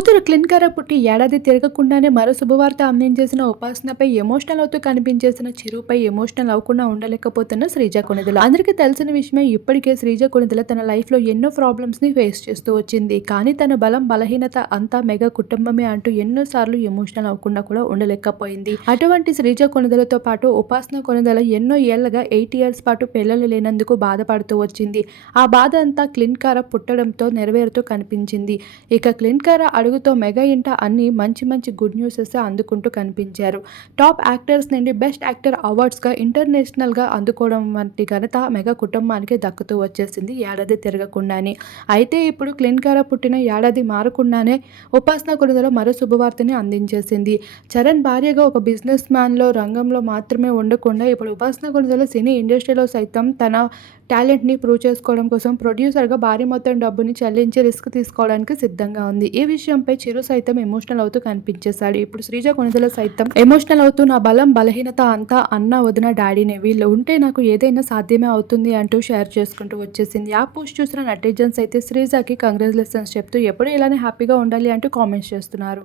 కూతురు క్లిన్కర పుట్టి ఏడాది తిరగకుండానే మరో శుభవార్త అందించేసిన ఉపాసనపై ఎమోషనల్ అవుతూ కనిపించేసిన చిరుపై ఎమోషనల్ అవ్వకుండా ఉండలేకపోతున్న శ్రీజ కొణిదెల. అందరికీ తెలిసిన విషయమే. ఇప్పటికే శ్రీజ కొణిదెల తన లైఫ్లో ఎన్నో ప్రాబ్లమ్స్ ని ఫేస్ చేస్తూ వచ్చింది. కానీ తన బలం బలహీనత అంతా మెగా కుటుంబమే అంటూ ఎన్నోసార్లు ఎమోషనల్ అవ్వకుండా కూడా ఉండలేకపోయింది. అటువంటి శ్రీజ కొణిదెలతో పాటు ఉపాసన కొణిదెల ఎన్నో ఏళ్లుగా 8 years పాటు పిల్లలు లేనందుకు బాధపడుతూ వచ్చింది. ఆ బాధ అంతా క్లిన్కర పుట్టడంతో నెరవేరుతూ కనిపించింది. ఇక క్లిన్కర అడుగుతో మెగా ఇంట అన్ని మంచి మంచి గుడ్ న్యూసెస్ అందుకుంటూ కనిపించారు. టాప్ యాక్టర్స్ నుండి బెస్ట్ యాక్టర్ అవార్డ్స్గా ఇంటర్నేషనల్గా అందుకోవడం వంటి ఘనత మెగా కుటుంబానికి దక్కుతూ వచ్చేసింది ఏడాది తిరగకుండానే. అయితే ఇప్పుడు క్లిన్కర పుట్టిన ఏడాది మారకుండానే ఉపాసన కొణిదెల మరో శుభవార్తని అందించేసింది. చరణ్ భార్యగా ఒక బిజినెస్ మ్యాన్లో రంగంలో మాత్రమే ఉండకుండా ఇప్పుడు ఉపాసన కొణిదెల సినీ ఇండస్ట్రీలో సైతం తన టాలెంట్ని ప్రూవ్ చేసుకోవడం కోసం ప్రొడ్యూసర్గా భారీ మొత్తం డబ్బుని చెల్లించి రిస్క్ తీసుకోవడానికి సిద్ధంగా ఉంది. ఈ విషయంపై చిరు సైతం ఎమోషనల్ అవుతూ కనిపించేశాడు. ఇప్పుడు శ్రీజ కొణిదెల సైతం ఎమోషనల్ అవుతూ నా బలం బలహీనత అంతా అన్న వదిన డాడీనే, వీళ్ళు ఉంటే నాకు ఏదైనా సాధ్యమే అవుతుంది అంటూ షేర్ చేసుకుంటూ వచ్చేసింది. ఆ పోస్ట్ చూసిన నెటిజన్స్ అయితే శ్రీజకి కంగ్రాచులేషన్స్ చెప్తూ ఎప్పుడూ ఇలానే హ్యాపీగా ఉండాలి అంటూ కామెంట్స్ చేస్తున్నారు.